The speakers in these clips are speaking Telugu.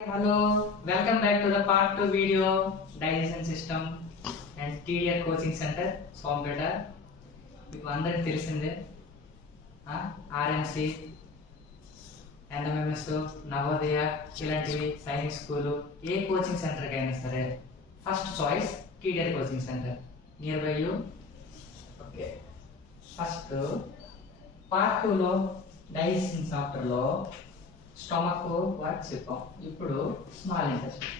Hello, welcome back to the part 2 video digestion system and TDR coaching center Sompeta. మీకు అందరికి తెలిసిందే ఆర్ఎంసి ఎన్ఎంఎంఎస్ నవోదయ ఇలాంటివి సైనిక్ స్కూలు ఏ కోచింగ్ సెంటర్కి అయినా సరే first choice TDR coaching centre near by you. Okay, first part 2లో డైజెషన్ చాప్టర్లో స్టమక్ వర్క్ చెప్పాం. ఇప్పుడు స్మాల్ ఇంటెస్టైన్.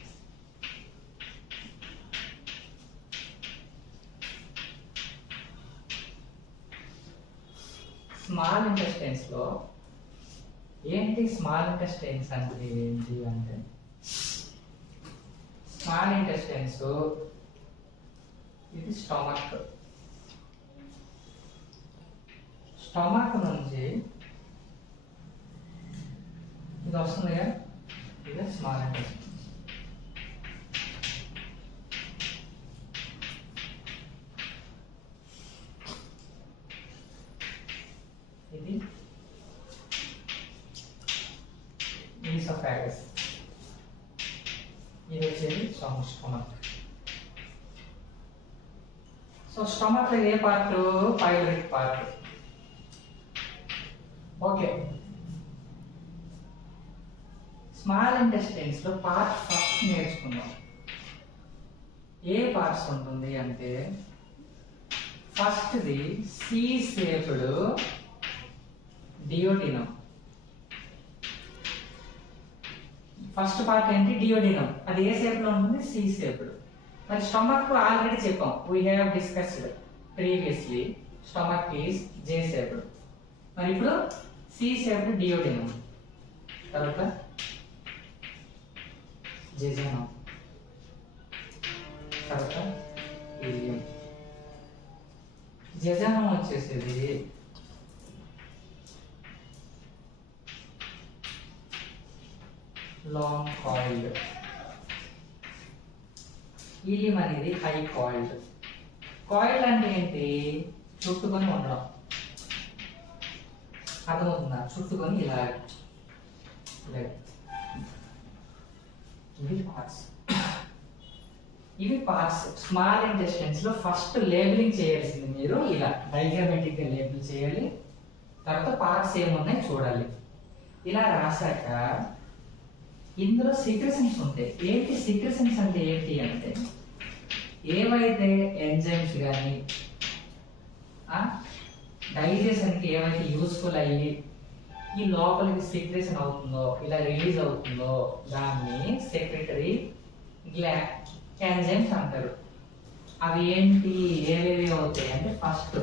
స్మాల్ ఇంటెస్టైన్స్ లో ఏంటి స్మాల్ ఇంటెస్టైన్స్ అంటే ఏంటి అంటే స్మాల్ ఇంటెస్టైన్స్ ఇది స్టమక్. స్టమక్ నుంచి ఇది వస్తుంది కదా, ఇది స్మాల్ ఇంటెస్టైన్. ఇది ఈసోఫాగస్. ఇది వచ్చేది స్టమక్. సో స్టమక్ లో ఏ part? Pyloric part. Okay, small intestines లో పార్ట్ ఫస్ట్ నేర్చుకుందాం. ఏ పార్ట్స్ ఉంటుంది అంటే ఫస్ట్ది C shaped duodenum. First part ఏంటి? డియోడినం. అది ఏ షేప్ లో ఉంటుంది? C shaped. మరి స్టమక్ ఆల్రెడీ చెప్పాం, we have discussed previously. Stomach is J shaped. మరి ఇప్పుడు సి షేప్డ్ డియోడినం. తర్వాత జెజనం. తర్వాత ఇలియం. జెజనం వచ్చేసేది లాంగ్ కాయిల్డ్. ఇలియం అనేది హై కాయిల్డ్. కాయిల్డ్ అంటే ఏంటి? చుట్టుకొని ఉండడం. అర్థమవుతుందా? చుట్టుకొని ఇలా. ఇవి పార్ట్స్. ఇవి పార్ట్స్. స్మాల్ ఇంటెస్టైన్స్ లో ఫస్ట్ లేబులింగ్ చేయాల్సింది మీరు ఇలా డయాగ్రామాటిక్ గా లేబుల్ చేయాలి. తర్వాత పార్ట్స్ ఏమున్నాయి చూడాలి. ఇలా రాశాక ఇందులో సీక్రెషన్స్ ఉంటాయి. ఏంటి సీక్రెషన్స్ అంటే? ఏంటి అంటే ఏవైతే ఎంజైమ్స్ కానీ డైజెషన్కి ఏవైతే యూస్ఫుల్ అయ్యి ఈ లోపలికి సెక్రేషన్ అవుతుందో, ఇలా రిలీజ్ అవుతుందో దాన్ని సెక్రెటరీ ఎంజైమ్స్ అంటారు. అవి ఏంటి? ఏవేవి అవుతాయి అంటే first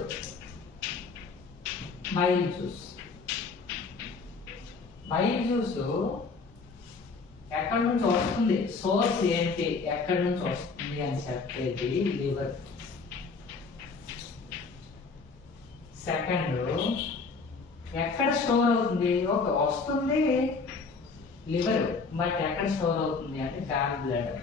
bile juice. Bile juice ఎక్కడి నుంచి వస్తుంది? సోర్స్ ఏంటి? ఎక్కడి నుంచి వస్తుంది అని చెప్పేది లివర్. సెకండ్, ఎక్కడ స్టోర్ అవుతుంది? ఒక వస్తుంది లివర్, బట్ ఎక్కడ స్టోర్ అవుతుంది అంటే gall bladder.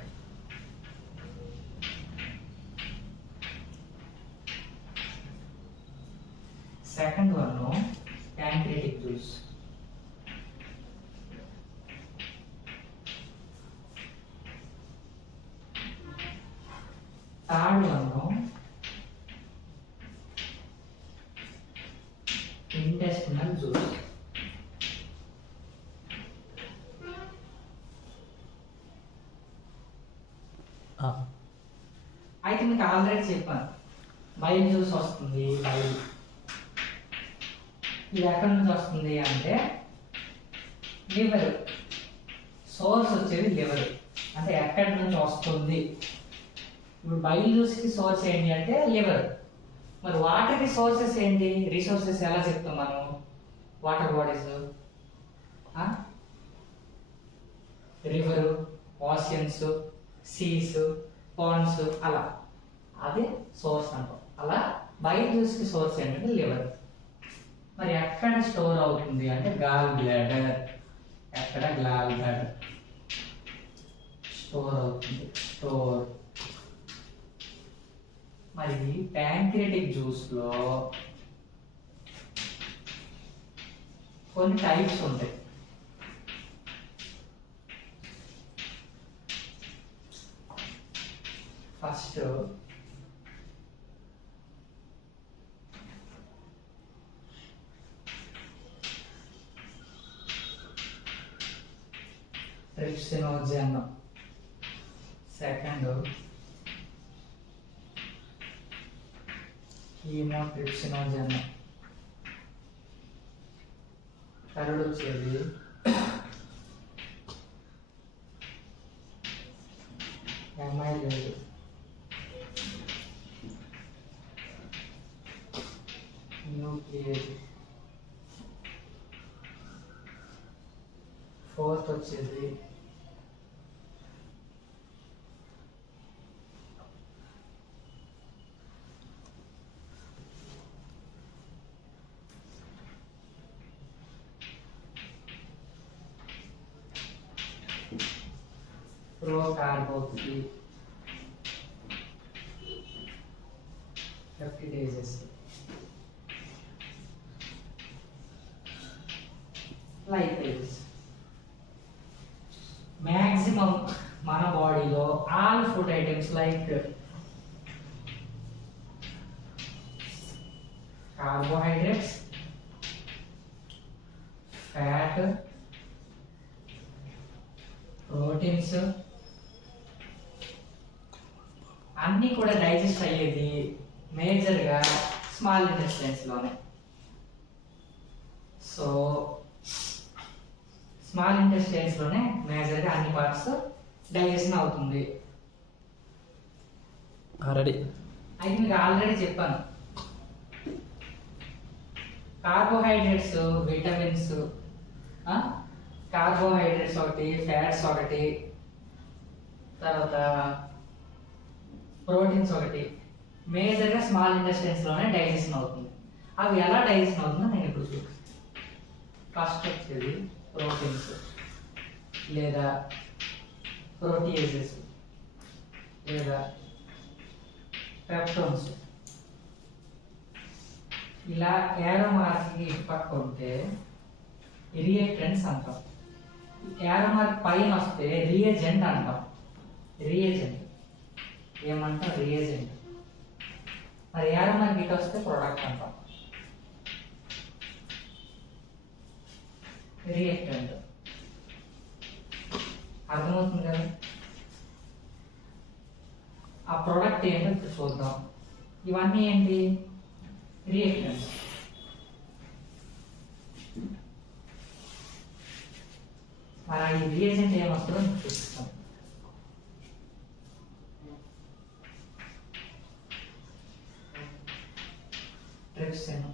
Second one pancreatic juice. Third one intestinal juice. అయితే మీకు ఆల్రెడీ చెప్పాను, బైల్ జ్యూస్ వస్తుంది. బైల్ ఇది ఎక్కడి నుంచి వస్తుంది అంటే లివర్. సోర్స్ వచ్చేది లివర్. అంటే ఎక్కడి నుంచి వస్తుంది? ఇప్పుడు బైల్ జ్యూస్ కి సోర్స్ ఏంటి అంటే లివర్. మరి వాటర్కి సోర్సెస్ ఏంటి? రిసోర్సెస్ ఎలా చెప్తాం మనం? Water bodies river, oceans, seas, ponds, అలా అదే సోర్స్ అంటాం. అలా బైల్ జ్యూస్ కి సోర్స్ ఏంటంటే లివర్. మరి ఎక్కడ స్టోర్ అవుతుంది అంటే గాల్ బ్లాడర్. ఎక్కడ? గాల్ బ్లాడర్ స్టోర్ అవుతుంది. స్టోర్. మరి ప్యాంక్రియాటిక్ జ్యూస్ లో కొన్ని టైప్స్ ఉంటాయి. First trypsinogen, second chymotrypsinogen, third వచ్చేది అమైలేజ్, న్యూక్లియేజ్, ఫోర్త్ వచ్చేది ప్రోకార్బోక్సీ పెప్టిడేజెస్. లైపేజ్. మ్యాక్సిమం మన బాడీలో all food items like carbohydrates, fat, proteins అన్నీ కూడా డైజెస్ట్ అయ్యేది మేజర్గా స్మాల్ ఇంటెస్టైన్స్లోనే. సో స్మాల్ ఇంటెస్టైన్స్లోనే మేజర్గా అన్ని పార్ట్స్ డైజెషన్ అవుతుంది. రెడీ. అయితే మీకు ఆల్రెడీ చెప్పాను, కార్బోహైడ్రేట్స్, విటమిన్స్, కార్బోహైడ్రేట్స్ ఒకటి, ఫ్యాట్స్ ఒకటి, తర్వాత ప్రోటీన్స్ ఒకటి మేజర్గా స్మాల్ ఇంటెస్టైన్స్లోనే డైజెషన్ అవుతుంది. అవి ఎలా డైజెషన్ అవుతుందో నేను ఇప్పుడు చూపిస్తాను. ఫస్ట్ వచ్చేది ప్రోటీన్స్ లేదా ప్రోటీయేజెస్ లేదా పెప్టోన్స్. ఇలా ఏరో మార్క్కి ఇటు పక్క ఉంటే రియాక్టెంట్స్ అంటాం. ఏరో మార్క్ పైన వస్తే రియేజెంట్ అంటాం. రియేజెంట్ ఏమంటాం? రియేజెంట్. మరి ఏరో మార్క్ ఇటు వస్తే ప్రొడక్ట్ అంటాం. రియాక్టెంట్. అర్థమవుతుంది కదా? ఆ ప్రోడక్ట్ ఏంటో ఇప్పుడు చూద్దాం. ఇవన్నీ ఏంటి? రియాక్టెంట్. మరి ఈ రియేజెంట్ ఏమొస్తుందో చూపిస్తాం. Trypsin,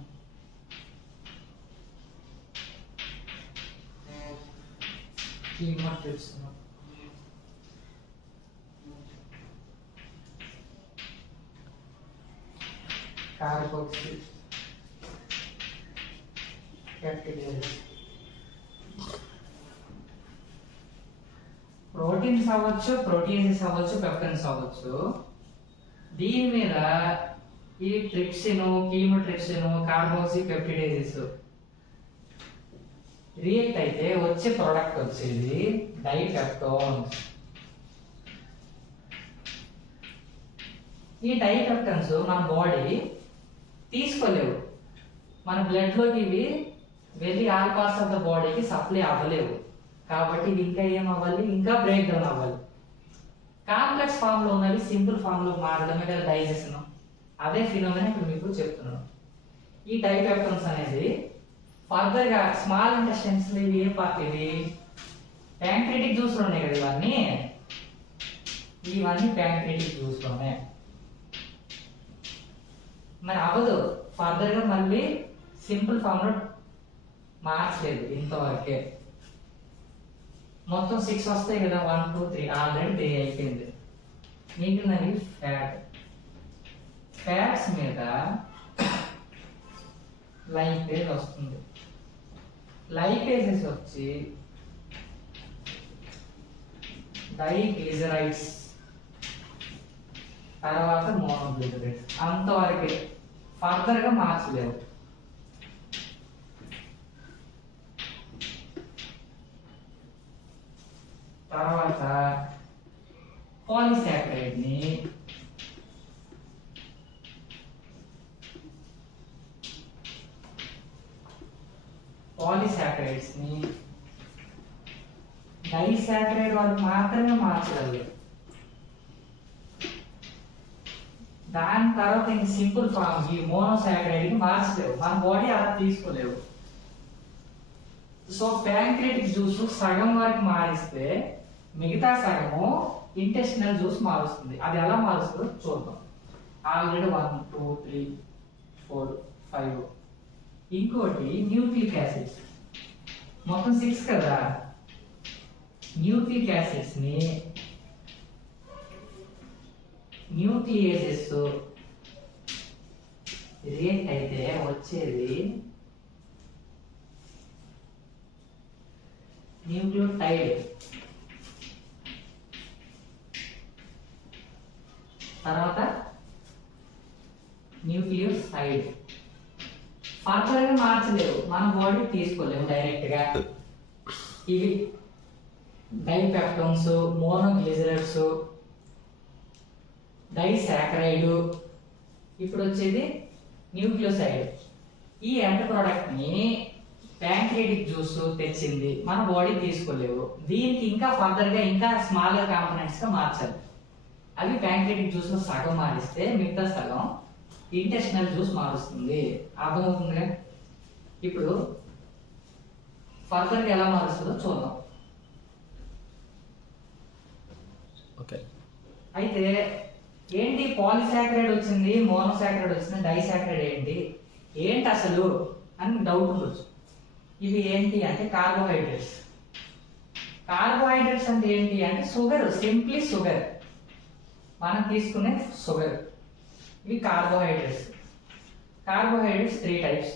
హీమోట్రిప్సిన్, కార్బోక్సీ, peptidase. ప్రోటీన్స్ అవ్వచ్చు, ప్రోటీన్స్ అవ్వచ్చు, పెప్టైన్స్ అవ్వచ్చు. దీని మీద ఈ ట్రిప్సిన్, కీమోట్రిప్సిన్, కార్బోక్సీ, పెప్టిడేజెస్ రియాక్ట్ అయితే వచ్చే ప్రోడక్ట్ వచ్చేది డైపెప్టోన్స్. ఈ డైపెప్టన్స్ మన బాడీ తీసుకోలేవు. మన బ్లడ్ లోకి ఇవి వెళ్ళి ఆల్ పార్ట్స్ ఆఫ్ ద బాడీకి సప్లై అవ్వలేవు. కాబట్టి ఇది ఇంకా ఏం అవ్వాలి? ఇంకా బ్రేక్ డౌన్ అవ్వాలి. కాంప్లెక్స్ ఫామ్ లో ఉన్నవి సింపుల్ ఫామ్ లో మారడమే కదా డైజెషన్. అదే ఫినోమినా ఇప్పుడు మీకు చెప్తున్నాను. ఈ డైపెప్టన్స్ అనేది ఫర్దర్ గా స్మాల్ ఇంటెస్టైన్స్ లో ఇవి ఏ పార్ట్? ఇవి ప్యాంక్రియాటిక్ జ్యూస్ లో ఉన్నాయి కదా ఇవన్నీ. ప్యాంక్రియాటిక్ జ్యూస్ లోనే. మరి అవ్వదు, ఫర్దర్ గా మళ్ళీ సింపుల్ ఫామ్ లో మార్చలేదు ఇంతవరకే. మొత్తం 6 వస్తాయి కదా, 1 2 3, ఆల్రెడీ 3 అయిపోయింది. మిగిలినవి ఫ్యాట్. ఫ్యాట్స్ మీద లైపేజ్ వస్తుంది. లైపేజెస్ వచ్చి డైగ్లిజరైడ్స్, తర్వాత మోనోగ్లిజరైడ్స్. అంతవరకే, ఫర్దర్ గా మార్చలేవు. తర్వాత పాలిసాకరైడ్ ని డైసాకరైడ్ వరకు మాత్రమే మార్చగలరు. దాని తర్వాత ఇంక సింపుల్ ఫామ్ ఈ మోనోసాకరైడ్ కి మార్చలేవు, మన బాడీ అలా తీసుకోలేవు. సో ప్యాంక్రియాటిక్ జ్యూస్ సగం వరకు మారిస్తే మిగతా సగము ఇంటెస్టినల్ జ్యూస్ మారుస్తుంది. అది ఎలా మారుస్తుందో చూద్దాం. ఆల్రెడీ 1 2 3 4 5. ఇంకోటి న్యూక్లిక్ యాసిడ్స్, మొత్తం 6 కదా. న్యూక్లిక్ యాసిడ్స్ ని న్యూక్లియేసెస్ రియాక్ట్ అయితే వచ్చేది న్యూక్లియోటైడ్, తర్వాత న్యూక్లియోసైడ్. ఫర్దర్ గా మార్చలేవు, మన బాడీ తీసుకోలేము డైరెక్ట్ గా. ఇవి డైపెప్టోన్స్, మోనోగ్లిజరైడ్స్, డైసాకరైడ్. ఇప్పుడు వచ్చేది న్యూక్లియోసైడ్. ఈ ఎండ్ ప్రోడక్ట్ ని ప్యాంక్రియాటిక్ జ్యూస్ తెచ్చింది, మన బాడీ తీసుకోలేవు. దీనికి ఇంకా ఫర్దర్ గా ఇంకా స్మాలర్ కాంపోనెంట్స్ గా మార్చాలి. అవి ప్యాంక్రియాటిక్ జ్యూస్ లో సగం మారిస్తే మిగతా సగం ఇంటెస్టినల్ జ్యూస్ మారుస్తుంది. అర్థమవుతుందిగా? ఇప్పుడు ఫర్దర్ గా ఎలా మారుస్తుందో చూద్దాం. ఓకే, అయితే ఏంటి పాలిసాకరైడ్ వచ్చింది, మోనోసాకరైడ్ వచ్చింది, డైసాకరైడ్ ఏంటి అసలు అని డౌట్ ఉండొచ్చు. ఇవి ఏంటి అంటే కార్బోహైడ్రేట్స్. కార్బోహైడ్రేట్స్ అంటే ఏంటి అంటే షుగర్, సింప్లీ షుగర్, మనం తీసుకునే షుగర్. ఇవి కార్బోహైడ్రేట్స్. Carbohydrates 3 types.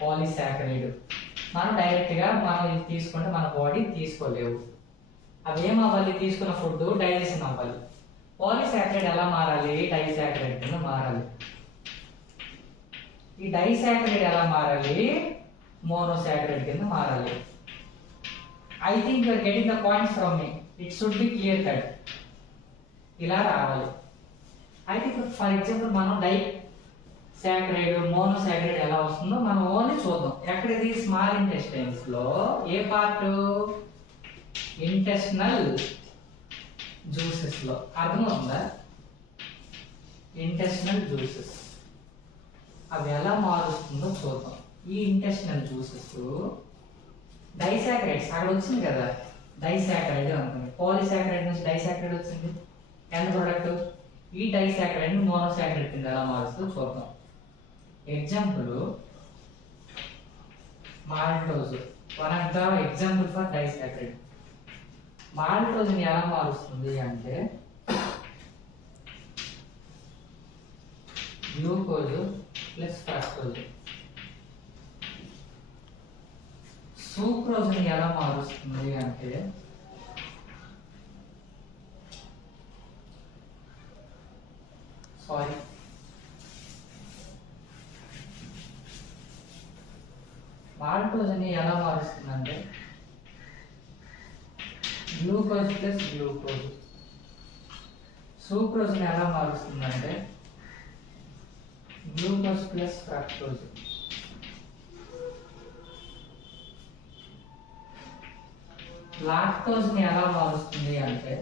పాలిసాకరైడ్, మనం డైరెక్ట్ గా మనం ఇది తీసుకుంటే మన బాడీ తీసుకోలేవు. అవి ఏమవ్వాలి, తీసుకున్న ఫుడ్ డైజెషన్ అవ్వాలి. పాలిసాకరైడ్ ఎలా మారాలి, డైసాకరైడ్ కింద మారాలి. ఈ డైసాకరైడ్ ఎలా మారాలి, మోనోసాకరైడ్ కింద మారాలి. I think you are getting the points from me. It should be clear cut. ఇలా రావాలి. అయితే ఇప్పుడు ఫర్ ఎగ్జాంపుల్ మనం డైసాకరైడ్, మోనోసాకరైడ్ ఎలా వస్తుందో మనం ఓన్లీ చూద్దాం. ఎక్కడిది, స్మాల్ ఇంటెస్టైన్స్ లో ఏ పార్ట్, ఇంటెస్టినల్ జ్యూసెస్ లో. అర్థమవుతుందా? ఇంటెస్టినల్ జ్యూసెస్ అవి ఎలా మారుస్తుందో చూద్దాం. ఈ ఇంటెస్టినల్ జ్యూసెస్ డైసాకరైడ్స్ అక్కడ వచ్చింది కదా, డైసాకరైడ్ అనుకోండి. పాలిసాకరైడ్ నుంచి డైసాకరైడ్ వచ్చింది, ఎండ్ ప్రోడక్ట్. ఈ డైసాకరైడ్ మోనోసాకరైడ్ కింద ఎలా మారుస్తుందో చూద్దాం. Example maltose, one of the example for disaccharide. Maltose ని ఎలా మారుస్తుంది అంటే గ్లూకోజ్ ప్లస్ ఫ్రక్టోజ్. సూక్రోజ్ ని ఎలా మారుస్తుంది అంటే మాల్టోజ్ ని ఎలా మారుస్తుందంటే గ్లూకోజ్ ప్లస్ గ్లూకోజ్. సూక్రోజ్ ని ఎలా మారుస్తుందంటే గ్లూకోజ్ ప్లస్ ఫ్రక్టోజ్. లాక్టోజ్ ని ఎలా మారుస్తుంది అంటే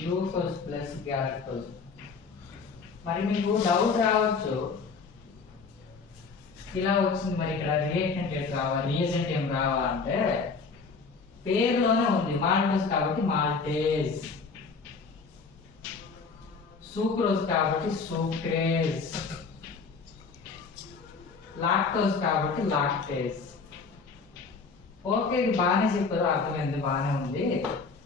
గ్లూకోజ్ ప్లస్ గ్యాలక్టోజ్. మరి మీకు డౌట్ రావచ్చు, ఇలా వచ్చింది మరి ఇక్కడ రియాక్టెంట్ ఏం రావా, రియేజెంట్ ఏం రావా అంటే పేరులోనే ఉంది మాల్టోజ్ కాబట్టి మాల్టేజ్, సూక్రోజ్ కాబట్టి సూక్రేజ్, లాక్టోజ్ కాబట్టి లాక్టేజ్. ఓకే, ఇది బాగానే చెప్పారు, అర్థమైంది, బాగానే ఉంది.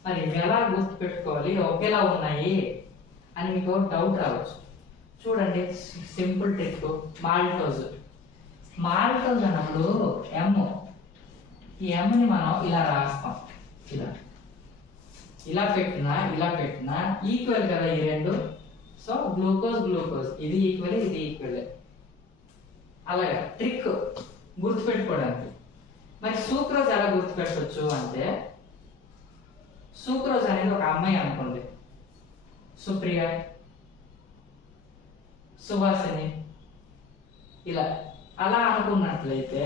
మరి ఇవి ఎలా గుర్తు పెట్టుకోవాలి, ఒకేలా ఉన్నాయి అని మీకు డౌట్ రావచ్చు. చూడండి, సింపుల్ ట్రిక్. మాల్టోజ్ అన్నప్పుడు ఎమ్, ఈ ఎమ్ని మనం ఇలా రాస్తాం. ఇలా పెట్టినా ఈక్వల్ కదా ఈ రెండు. సో గ్లూకోజ్ ఇది ఈక్వల్, ఇది ఈక్వల్. అలాగే ట్రిక్ గుర్తు పెట్టుకోవడానికి. మరి సూక్రోజ్ ఎలా గుర్తు పెట్టవచ్చు అంటే సూక్రోజ్ అనేది ఒక అమ్మాయి అనుకోండి, సుప్రియ. సువాసిని ఇలా అలా అనుకున్నట్లయితే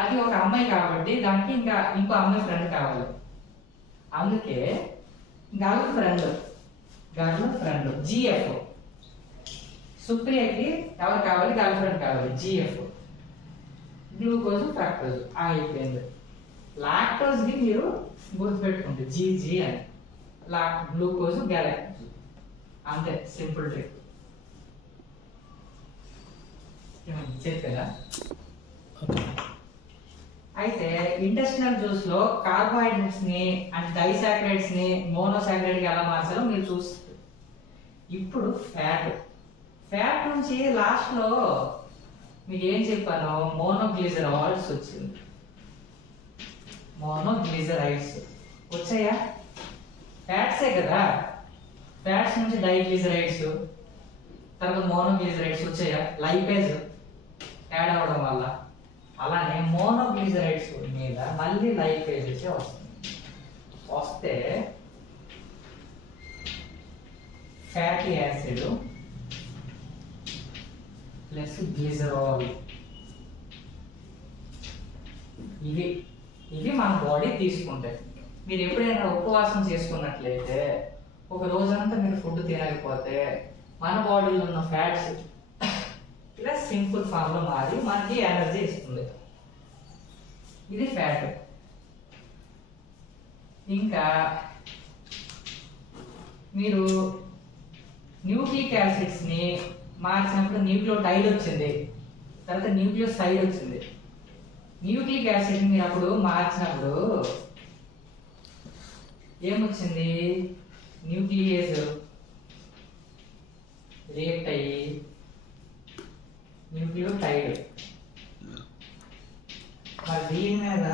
అది ఒక అమ్మాయి కాబట్టి దానికి ఇంకా ఇంకో అమ్మాయి ఫ్రెండ్ కావాలి. అందుకే గర్ల్ ఫ్రెండ్ జిఎఫ్. సుప్రియకి ఎవరు కావాలి? గర్ల్ ఫ్రెండ్ కావాలి, జిఎఫ్. గ్లూకోజ్ ఫ్రక్టోజ్ అయిపోయింది. లాక్టోజ్ కి మీరు గుర్తుపెట్టుకోండి జీజీ అని. గ్లూకోజ్ గ్యాలక్టోజ్, అంతే, సింపుల్ ట్రిక్. చెప్పేదా? అయితే ఇంటెస్టినల్ జ్యూస్ లో కార్బోహైడ్రేట్స్ ని అండ్ డైసాక్రైడ్స్ ని మోనోసాక్రైడ్ గా ఎలా మార్చాలో మీరు చూస్తారు. ఇప్పుడు ఫ్యాట్ నుంచి లాస్ట్ లో మీకు ఏం చెప్పాను? మోనోగ్లిజరాయిడ్స్ వచ్చింది. మోనోగ్లిజరైడ్స్ వచ్చాయా? ఫ్యాట్సే కదా. ఫ్యాట్స్ నుంచి డైగ్లిజరైడ్స్, తర్వాత మోనోగ్లిజరైడ్స్ వచ్చాయా? లైపేజ్ యాడ్ అవ్వడం వల్ల. అలానే మోనోగ్లిజరైడ్స్ మీద మళ్ళీ లైపేజ్ వస్తే ఫ్యాటీ యాసిడ్ ప్లస్ గ్లిజరాల్, ఇవి మన బాడీ తీసుకుంటాయి. మీరు ఎప్పుడైనా ఉపవాసం చేసుకున్నట్లయితే ఒక రోజంతా మీరు ఫుడ్ తినకపోతే మన బాడీలో ఉన్న ఫ్యాట్స్ ఇలా సింపుల్ ఫామ్ లో మారి మనకి ఎనర్జీ ఇస్తుంది. ఇది ఫ్యాట్. ఇంకా మీరు న్యూక్లిక్ యాసిడ్స్ ని మార్చినప్పుడు న్యూక్లియోటైడ్ వచ్చింది, తర్వాత న్యూక్లియోసైడ్ వచ్చింది. న్యూక్లిక్ యాసిడ్ మీరు అప్పుడు మార్చినప్పుడు ఏమొచ్చింది? న్యూక్లియేజ్ రియాక్ట్ అయ్యి న్యూక్లియోటైడ్. మరి దీని మీద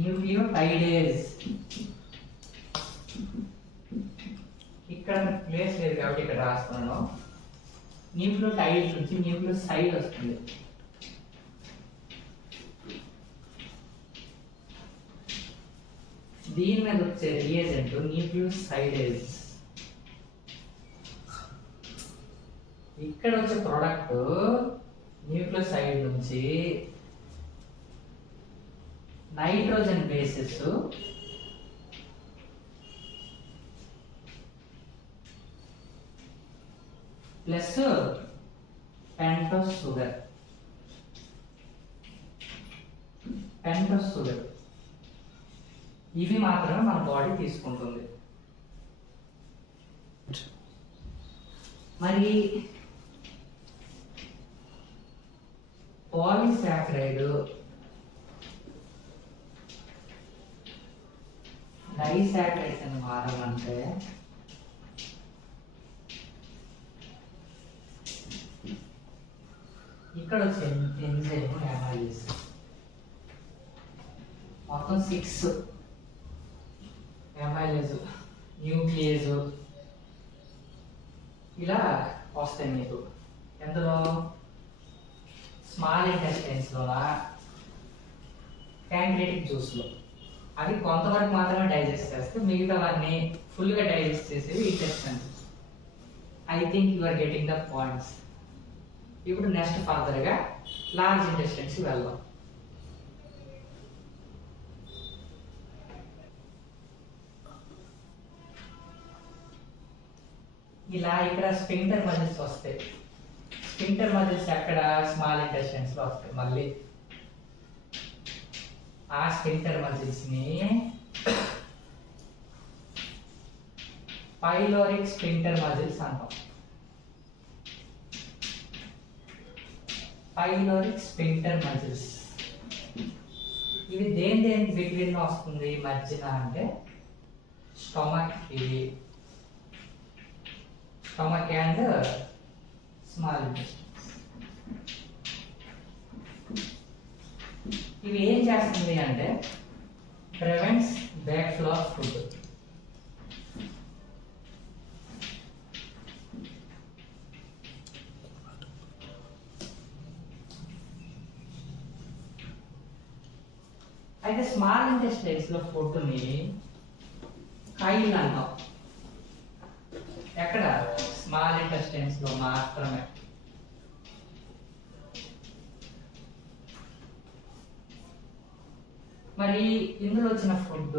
న్యూక్లియోటైడేజ్. ఇక్కడ ప్లేస్ లేదు కాబట్టి ఇక్కడ రాస్తున్నాను. న్యూక్లియోటైడ్ నుంచి న్యూక్లియోసైడ్ వస్తుంది. దీని మీద వచ్చే రియేజెంట్ న్యూక్లియోసైడేజ్. ఇక్కడ వచ్చే ప్రోడక్ట్ న్యూక్లియోసైడ్ నుంచి nitrogen bases plus pentose sugar. ఇవి మాత్రమే మన బాడీ తీసుకుంటుంది. మరి పాలీసాకరైడ్ డైసాకరైడ్స్ అని మారాలంటే ఇక్కడ వచ్చే ఎంజైమ్ అనాలిసిస్ మొత్తం 6 అమైలేజ్, న్యూక్లియేజ్ ఇలా వస్తాయి మీకు. ఎందులో? స్మాల్ ఇంటెస్టైన్స్ లోనా, ప్యాంక్రియాటిక్ జ్యూస్ లో. అవి కొంతవరకు మాత్రమే డైజెస్ట్ చేస్తే మిగతావన్నీ ఫుల్ గా డైజెస్ట్ చేసేవి intestines. I think you are getting the points. ఇప్పుడు నెక్స్ట్ ఫర్దర్ గా లార్జ్ ఇంటెస్టైన్స్ వెళ్దాం. ఇలా ఇక్కడ స్పింక్టర్ మజిల్స్ వస్తాయి. స్పింక్టర్ మజిల్స్ ఎక్కడ? స్మాల్ ఇంటెస్టైన్స్ లో వస్తాయి. మళ్ళీ ఆ స్పింక్టర్ మజిల్స్ ని పైలోరిక్ స్పింక్టర్ మజిల్స్ అంటాం. పైలోరిక్ స్పింక్టర్ మజిల్స్ ఇవి దేని బిట్వీన్ వస్తుంది మధ్యన అంటే స్టమక్ అండ్ స్మాల్ ఇంటెస్టైన్స్. ఇవి ఏం చేస్తుంది అంటే prevents back flow of food. అయితే స్మాల్ ఇంటెస్టైన్స్ లో ఫుడ్ ని కైల్ అంటాం. ఎక్కడ స్మాల్ ఇంటెస్టైన్స్ లో మాత్రమే. మరి ఇందులో వచ్చిన ఫుడ్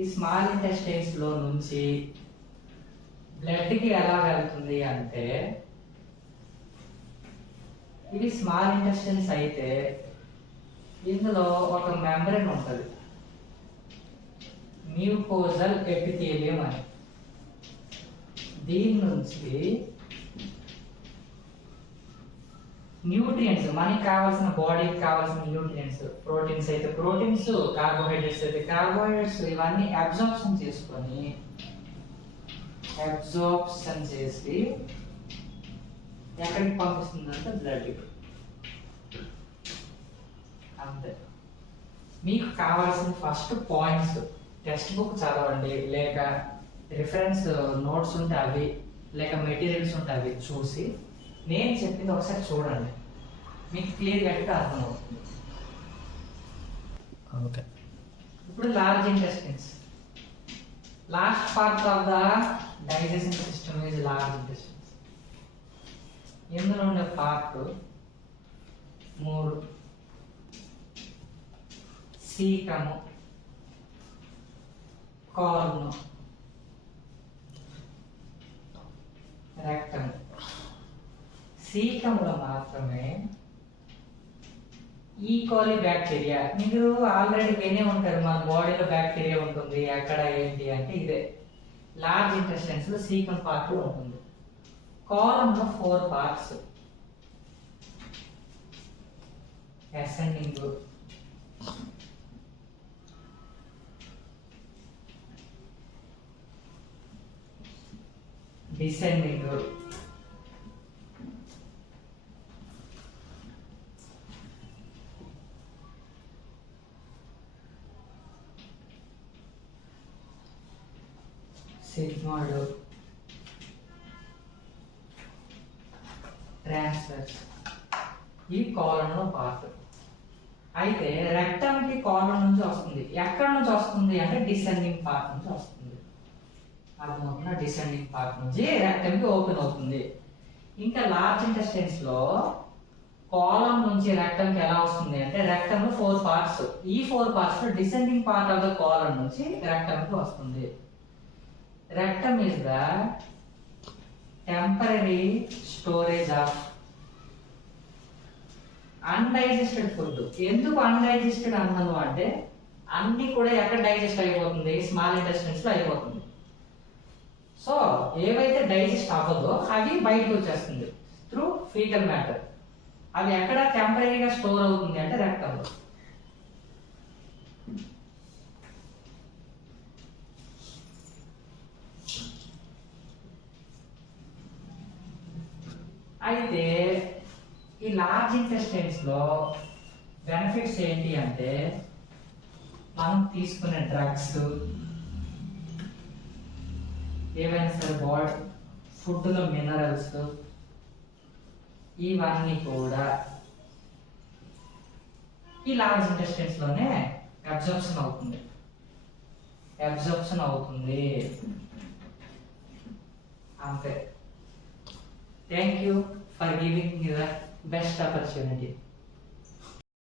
ఈ స్మాల్ ఇంటెస్టైన్స్ లో నుంచి బ్లడ్ కి ఎలా వెళ్తుంది అంటే, ఇవి స్మాల్ ఇంటెస్టైన్స్ అయితే ఇందులో ఒక మెంబ్రేన్ ఉంటుంది, మ్యూకోజల్ ఎపిథీలియం అని. దీని నుంచి న్యూట్రియంట్స్, మనకి కావాల్సిన బాడీకి కావాల్సిన న్యూట్రియంట్స్, ప్రోటీన్స్ అయితే ప్రోటీన్స్, కార్బోహైడ్రేట్స్ అయితే కార్బోహైడ్రేట్స్, ఇవన్నీ అబ్జార్ప్షన్ చేసి ఎక్కడికి పంపిస్తుందంటే బ్లడ్. అంతే. మీకు కావాల్సిన ఫస్ట్ పాయింట్స్ టెక్స్ట్ బుక్ చదవండి, లేక రిఫరెన్స్ నోట్స్ ఉంటే అవి, లేక మెటీరియల్స్ ఉంటే అవి చూసి నేను చెప్పింది ఒకసారి చూడండి, మీకు క్లియర్గా అర్థమవుతుంది. ఓకే. ఇప్పుడు large intestines, last part of the digestion system is large intestines. ఇందులో ఉండే పార్ట్ 3: సీకము, కోల్ను, రెక్టమ్. సీకంలో మాత్రమే ఈకోలి బ్యాక్టీరియా, మీరు ఆల్రెడీ వినే ఉంటారు మన బాడీలో బ్యాక్టీరియా ఉంటుంది ఎక్కడ ఏంటి అంటే ఇదే. లార్జ్ ఇంటెస్టైన్స్ లో సీకం పార్ట్ ఉంటుంది. కాలమ్ లో 4 parts: ascending, descending, sigmoid, transverse. ఈ కాలమ్ లో పార్ట్. అయితే రెక్టమ్ కి కాలమ్ నుంచి వస్తుంది. ఎక్కడ నుంచి వస్తుంది అంటే డిసెండింగ్ పార్ట్ నుంచి వస్తుంది. అర్థమవుతుందా? డిసెండింగ్ పార్ట్ నుంచి రెక్టమ్ కి ఓపెన్ అవుతుంది. ఇంకా లార్జ్ ఇంటెస్టైన్స్ లో కాలమ్ నుంచి రెక్టమ్ కి ఎలా వస్తుంది అంటే, రెక్టమ్ లో 4 పార్ట్స్. ఈ 4 పార్ట్స్ లో descending part of the column నుంచి రెక్టమ్ కి వస్తుంది. Rectum is the temporary storage of undigested food. ఎందుకు అన్డైజెస్టెడ్ అన్నాను అంటే, అన్ని కూడా ఎక్కడ డైజెస్ట్ అయిపోతుంది? స్మాల్ ఇంటెస్టైన్స్ లో అయిపోతుంది. సో ఏవైతే డైజెస్ట్ అవ్వదో అవి బయటకు వచ్చేస్తుంది త్రూ ఫీకల్ మ్యాటర్. అవి ఎక్కడ టెంపరీగా స్టోర్ అవుతుంది అంటే రెక్టమ్ లో. అయితే ఈ లార్జ్ ఇంటెస్టైన్స్ లో బెనిఫిట్స్ ఏంటి అంటే, మనం తీసుకునే డ్రగ్స్ ఏవైనా సరే, బాడీ ఫుడ్ లో మినరల్స్, ఇవన్నీ కూడా ఈ లార్జ్ ఇంటెస్టైన్స్ లోనే అబ్జార్ప్షన్ అవుతుంది. అంతే. Thank you for giving me the best opportunity.